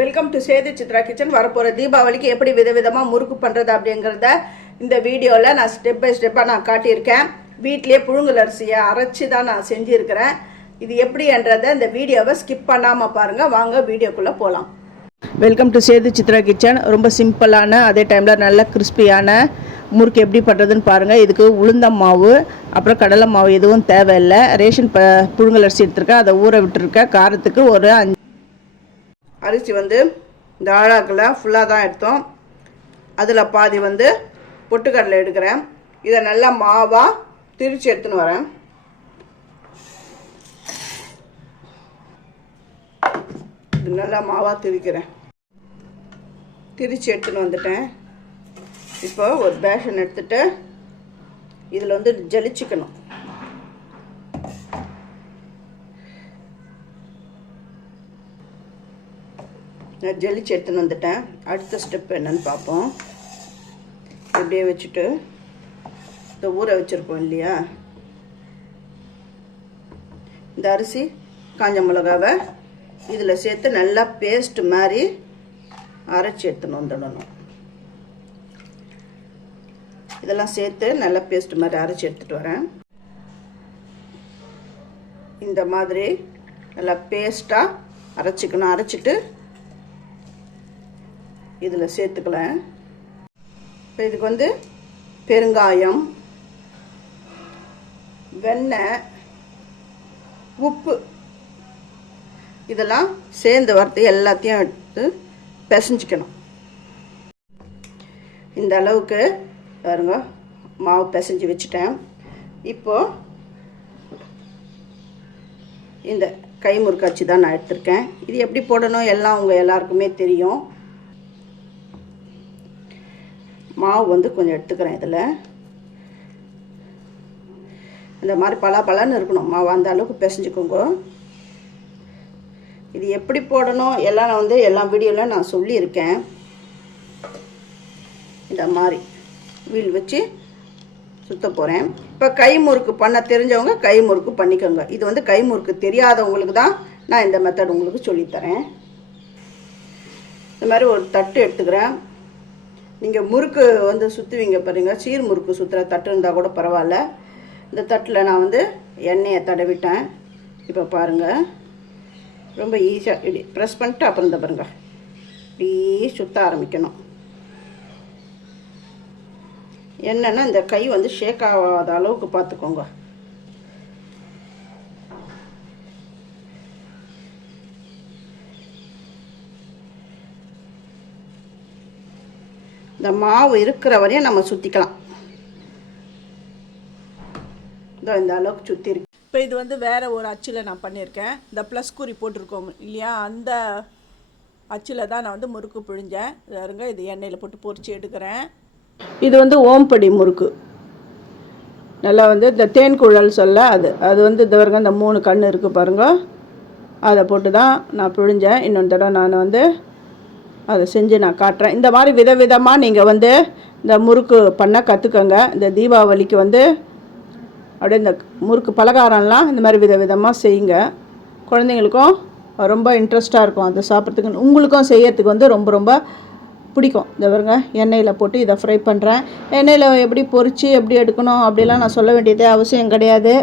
Welcome to Sethu Chitra kitchen. வரப்போகிற தீபாவளிக்கு எப்படி விதவிதமாக முறுக்கு பண்ணுறது அப்படிங்கிறத இந்த வீடியோவில் நான் ஸ்டெப் பை ஸ்டெப்பாக நான் காட்டியிருக்கேன். வீட்டிலே புழுங்கல் அரிசியை அரைச்சி தான் நான் செஞ்சுருக்கிறேன். இது எப்படின்றதை இந்த வீடியோவை ஸ்கிப் பண்ணாமல் பாருங்கள். வாங்க வீடியோக்குள்ளே போகலாம். Welcome to Sethu Chitra kitchen. ரொம்ப சிம்பிளான, அதே டைமில் நல்ல கிறிஸ்பியான முறுக்கு எப்படி பண்ணுறதுன்னு பாருங்கள். இதுக்கு உளுந்தம் மாவு அப்புறம் கடலை மாவு எதுவும் தேவையில்லை. ரேஷன் புழுங்கல் அரிசி எடுத்துருக்கேன், அதை ஊற விட்டுருக்கேன். காரத்துக்கு ஒரு அரிசி இந்த ஆழாக்கில் ஃபுல்லாக தான் எடுத்தோம். அதில் பாதி பொட்டுக்கடலை எடுக்கிறேன். இதை நல்லா மாவாக திரிச்சு எடுத்துன்னு வரேன். இது நல்லா மாவாக திரிக்கிறேன். திரிச்சு எடுத்துன்னு வந்துட்டேன். இப்போ ஒரு பேஷன் எடுத்துட்டு இதில் ஜலிச்சுக்கணும். நான் ஜலிச்சு எடுத்துன்னு வந்துட்டேன். அடுத்த ஸ்டெப் என்னன்னு பார்ப்போம். இப்படியே வச்சுட்டு இந்த ஊற வச்சுருப்போம் இல்லையா, இந்த அரிசி காஞ்ச மிளகாவை இதில் சேர்த்து நல்லா பேஸ்ட் மாதிரி அரைச்சி எடுத்துன்னு வந்துடணும். இதெல்லாம் சேர்த்து நல்லா பேஸ்ட் மாதிரி அரைச்சி எடுத்துகிட்டு வரேன். இந்த மாதிரி நல்லா பேஸ்ட்டாக அரைச்சிக்கணும். அரைச்சிட்டு இதில் சேர்த்துக்கலாம். இப்போ இதுக்கு பெருங்காயம், வெண்ணெய், உப்பு இதெல்லாம் சேர்ந்து வரது எல்லாத்தையும் எடுத்து பிசைஞ்சிக்கணும். இந்த அளவுக்கு பாருங்க மாவு பிசைஞ்சு வச்சுட்டேன். இப்போது இந்த கை முறுக்காச்சி தான் நான் எடுத்திருக்கேன். இது எப்படி போடணும் எல்லாம் உங்கள் எல்லாருக்குமே தெரியும். மாவு கொஞ்சம் எடுத்துக்கிறேன். இதில் இந்த மாதிரி பலான்னு இருக்கணும் மாவு, அந்த அளவுக்கு பிசைஞ்சுக்கோங்க. இது எப்படி போடணும் எல்லாம் நான் எல்லா வீடியோவில் நான் சொல்லியிருக்கேன். இந்த மாதிரி வீல் வச்சு சுத்த போகிறேன். இப்போ கை முறுக்கு பண்ண தெரிஞ்சவங்க கை முறுக்கு பண்ணிக்கோங்க. இது கை முறுக்கு தெரியாதவங்களுக்கு தான் நான் இந்த மெத்தட் உங்களுக்கு சொல்லித்தரேன். இந்த மாதிரி ஒரு தட்டு எடுத்துக்கிறேன். நீங்கள் முறுக்கு சுற்றுவீங்க பாருங்க, சீர் முறுக்கு சுற்றுற தட்டு இருந்தால் கூட பரவாயில்ல. இந்த தட்டில் நான் எண்ணெயை தடவிட்டேன். இப்போ பாருங்கள், ரொம்ப ஈஸியாக இப்படி ப்ரெஸ் பண்ணிட்டு அப்புறம் இந்த பாருங்கள் இப்படி சுற்ற ஆரம்பிக்கணும். என்னென்னா இந்த கை ஷேக் ஆகாத அளவுக்கு பார்த்துக்கோங்க. இந்த மாவு இருக்கிற வரையும் நம்ம சுற்றிக்கலாம். இந்த அளவுக்கு சுற்றி இருக்கு. இப்போ இது வேறு ஒரு அச்சில் நான் பண்ணியிருக்கேன். இந்த ப்ளஸ் குறி போட்டிருக்கோம் இல்லையா, அந்த அச்சில் தான் நான் முறுக்கு பிழிஞ்சேன். பாருங்க, இது எண்ணெயில் போட்டு பொரிச்சு எடுக்கிறேன். இது ஓம்படி முறுக்கு. நல்லா இந்த தேன் குழல் சொல்ல அது இது பாருங்க, இந்த 3 கண் இருக்குது பாருங்க, அதை போட்டு தான் நான் பிழிஞ்சேன். இன்னொரு தடவை நான் அதை செஞ்சு நான் காட்டுறேன். இந்த மாதிரி விதவிதமாக நீங்கள் இந்த முறுக்கு பண்ண கற்றுக்கங்க. இந்த தீபாவளிக்கு அப்படியே இந்த முறுக்கு பலகாரம்லாம் இந்த மாதிரி விதவிதமாக செய்யுங்க. குழந்தைங்களுக்கும் ரொம்ப இன்ட்ரெஸ்ட்டாக இருக்கும் அதை சாப்பிட்றதுக்கு. உங்களுக்கும் செய்யறதுக்கு ரொம்ப ரொம்ப பிடிக்கும். இந்த பாருங்க, எண்ணெயில் போட்டு இதை ஃப்ரை பண்ணுறேன். எண்ணெயில் எப்படி பொரித்து எப்படி எடுக்கணும் அப்படிலாம் நான் சொல்ல வேண்டியதே அவசியம் கிடையாது.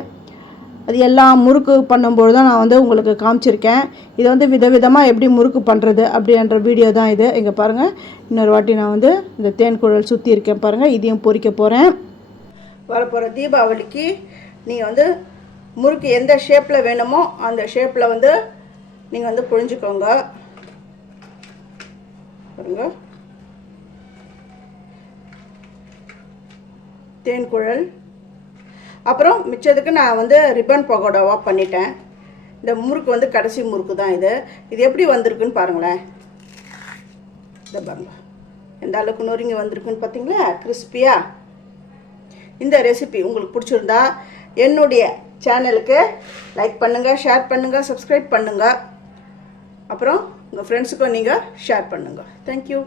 அது எல்லாம் முறுக்கு பண்ணும்போது தான் நான் உங்களுக்கு காமிச்சிருக்கேன். இது விதவிதமாக எப்படி முறுக்கு பண்ணுறது அப்படின்ற வீடியோ தான் இது. இங்கே பாருங்கள், இன்னொரு வாட்டி நான் இந்த தேன் குழல் சுற்றி இருக்கேன் பாருங்கள், இதையும் பொரிக்க போகிறேன். வரப்போகிற தீபாவளிக்கு நீங்கள் முறுக்கு எந்த ஷேப்பில் வேணுமோ அந்த ஷேப்பில் நீங்கள் புழிஞ்சுக்கோங்க. பாருங்க, தேன் குழல். அப்புறம் மிச்சத்துக்கு நான் ரிப்பன் பகோடாவாக பண்ணிட்டேன். இந்த முறுக்கு கடைசி முறுக்கு தான் இது. இது எப்படி வந்திருக்குன்னு பாருங்களேன். இந்த பாருங்க எந்த அளவுக்கு நொறுங்கி வந்திருக்குன்னு பார்த்தீங்களா, கிறிஸ்பியாக. இந்த ரெசிபி உங்களுக்கு பிடிச்சிருந்தா என்னுடைய சேனலுக்கு லைக் பண்ணுங்கள், ஷேர் பண்ணுங்கள், சப்ஸ்கிரைப் பண்ணுங்கள். அப்புறம் உங்கள் ஃப்ரெண்ட்ஸுக்கும் நீங்கள் ஷேர் பண்ணுங்கள். தேங்க்யூ.